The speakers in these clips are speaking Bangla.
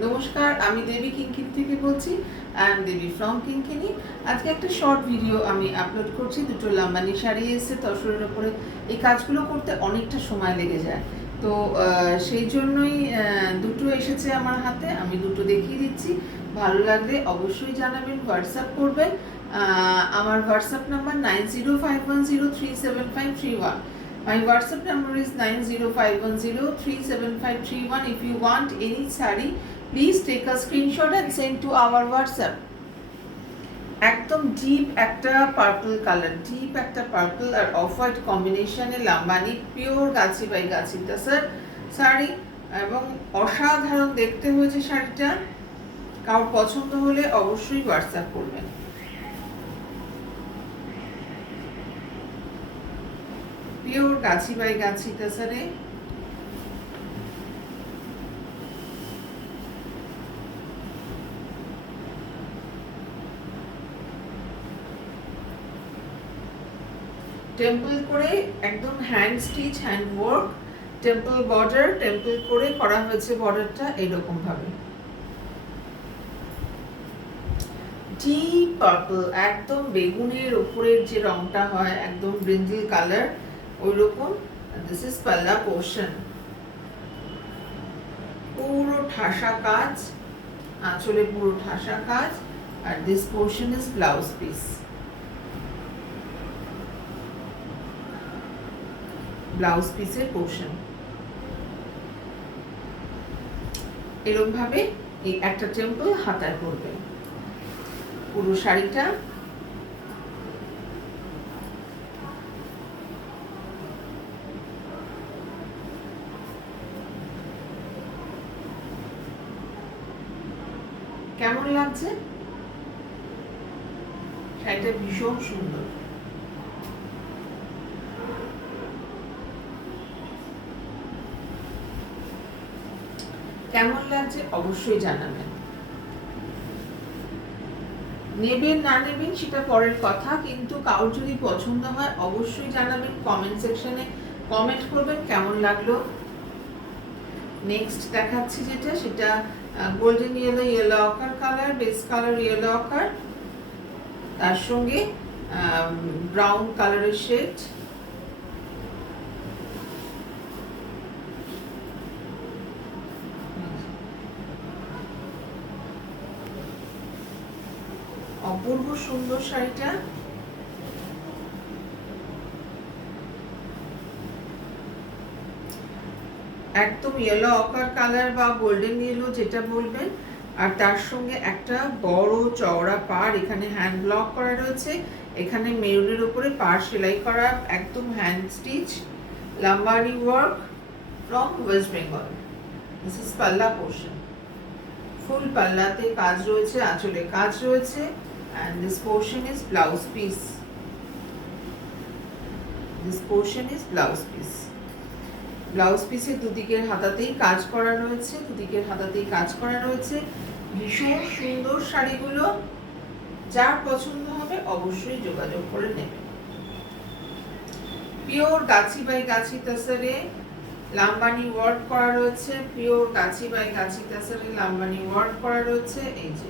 নমস্কার, আমি দেবী কিংকিনি থেকে বলছি। I am Debi from Kinkini. আজকে একটা শর্ট ভিডিও আমি আপলোড করছি। দুটো লাম্বানি শাড়ি এসেছে তসরের ওপরে। এই কাজগুলো করতে অনেকটা সময় লেগে যায়, তো সেই জন্যই দুটো এসেছে আমার হাতে। আমি দুটো দেখিয়ে দিচ্ছি। ভালো লাগলে অবশ্যই জানাবেন, হোয়াটসঅ্যাপ করবেন। আমার WhatsApp number 9051037531. My WhatsApp number is 9051037531. If you want any saree, please take a screenshot and send to our WhatsApp. একদম ডিপ একটা পার্পল কালার, ডিপ একটা পার্পল আর অফ হোয়াইট কম্বিনেশনে লাম্বানি পিওর গাছি বাই গাছি টাসার শাড়ি, এবং অসাধারণ দেখতে হয়েছে শাড়িটা। কারোর পছন্দ হলে অবশ্যই হোয়াটসঅ্যাপ করবেন। Pure Gachhi by Gachhi টাসারে temple করে একদম hand stitch, hand work, temple border, temple করে করা হয়েছে বর্ডারটা এরকম ভাবে। ডিপ পার্পল, একদম বেগুনের উপরের যে রংটা হয়, একদম ব্রিঞ্জিল কালার ওই রকম। দিস ইজ পাল্লা পোর্শন, পুরো ঠাসা কাজ, আঁচলে পুরো ঠাসা কাজ। আর this portion is blouse piece. Blouse পিসের পোর্শন এরকম ভাবে এই একটা টেম্পল হাতায় পড়বে। পুরো শাড়িটা কেমন লাগছে? শাড়িটা ভীষণ সুন্দর। কেমন লাগছে অবশ্যই জানাবেন। নেবেন না নেবেন সেটা পরের কথা, কিন্তু কারোর যদি পছন্দ হয় অবশ্যই জানাবেন। কমেন্ট সেকশনে কমেন্ট করবেন কেমন লাগলো। নেক্সট দেখাচ্ছি যেটা, সেটা গোল্ডেন ইয়েলো, ইয়েলো অকার কালার, বেস কালার ইয়েলো অকার, তার সঙ্গে ব্রাউন কালারের শেড। অপূর্ব সুন্দর শাড়িটা। একদম ইয়েলো অকার কালার বা গোল্ডেন ইয়েলো যেটা বলবেন, আর তার সঙ্গে একটা বড় চওড়া পাড়, এখানে হ্যান্ড ব্লক করা রয়েছে, এখানে মেরুনের উপরে পাড় সেলাই করা, একদম hand stitch Lambani work from West Bengal. This is পাল্লা পোর্শন, ফুল পাল্লাতে কাজ রয়েছে, আঁচলে কাজ রয়েছে। and this portion is blouse piece. This portion is blouse piece. Blouse পিসের দুদিকের হাতাতেই কাজ করা রয়েছে, দুদিকের হাতাতেই কাজ করা রয়েছে। ভীষণ সুন্দর শাড়িগুলো, যার পছন্দ হবে অবশ্যই যোগাযোগ করে নেবেন। Pure Gachhi by Gachhi তাসারে Lambani work করা রয়েছে, pure Gachhi by Gachhi তাসারে Lambani work করা রয়েছে। এই যে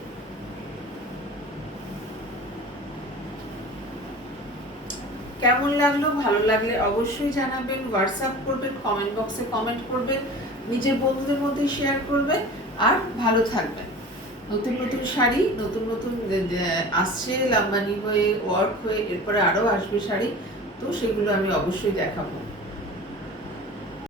কেমন লাগলো, ভালো লাগলে অবশ্যই জানাবেন, হোয়াটসঅ্যাপ করবেন, কমেন্ট বক্সে কমেন্ট করবেন, নিজের বন্ধুদের মধ্যে শেয়ার করবেন। আর ভালো থাকবেন। নতুন নতুন শাড়ি, নতুন নতুন আসছে লাম্বানি হয়ে, ওয়ার্ক হয়ে, এরপরে আরও আসবে শাড়ি, তো সেগুলো আমি অবশ্যই দেখাবো।